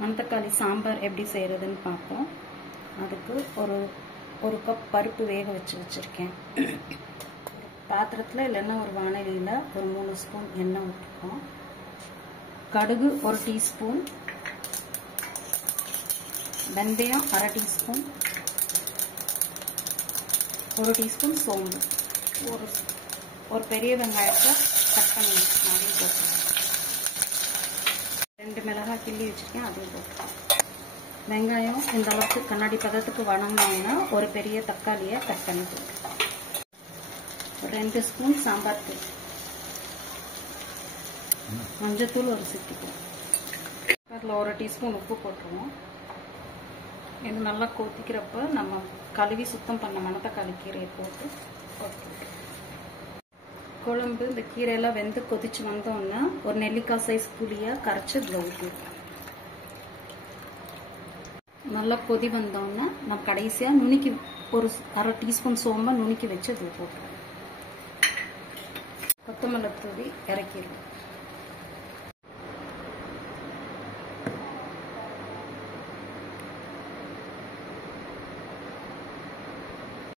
மணத்தக்காளி சாம்பார் எப்படி செய்கிறதுன்னு பார்ப்போம். அதுக்கு ஒரு கப் பருப்பு வேக வச்சுருக்கேன். பாத்திரத்தில் இல்லைன்னா ஒரு வானலியில் ஒரு 3 ஸ்பூன் எண்ணெய் ஊற்றிப்போம். கடுகு 1 டீஸ்பூன், வெந்தயம் 1/2 டீஸ்பூன், 1 டீஸ்பூன் சோம்பு, ஒரு பெரிய வெங்காயத்தை கட் பண்ணி வச்சுருக்கேன், அதையும் போட்டுருக்கேன். 2 மிளகாய் கிள்ளி வச்சுருக்கேன், அதையும் போட்டுருக்கேன். வெங்காயம் இந்த அளவுக்கு கண்ணாடி பதத்துக்கு வணங்கினோம்னா ஒரு பெரிய தக்காளியை கட் பண்ணி போட்டுருக்கேன். 2 ஸ்பூன் சாம்பார் தூள், மஞ்சத்தூள் ஒரு சிட்டிப்பூ, அதில் 1 டீஸ்பூன் உப்பு போட்டுருவோம். இது நல்லா கொதிக்கிறப்ப நம்ம கழுவி சுத்தம் பண்ண மணத்தக்காளி கீரையை போட்டு குழம்பு இந்த கீரையெல்லாம் வெந்து கொதிச்சு வந்தோன்னா ஒரு நெல்லிக்காய் சைஸ் புளியை கரைச்சி இதில் ஊற்றிடுவோம். நல்லா கொதி வந்தோன்னா நம்ம கடைசியாக நுணுக்கி ஒரு 1/2 டீஸ்பூன் சோம்பை நுணுக்கி வச்சு இதில் போட்டுருவோம். கொத்தமல்லி தூவி இறக்கிடுவோம்.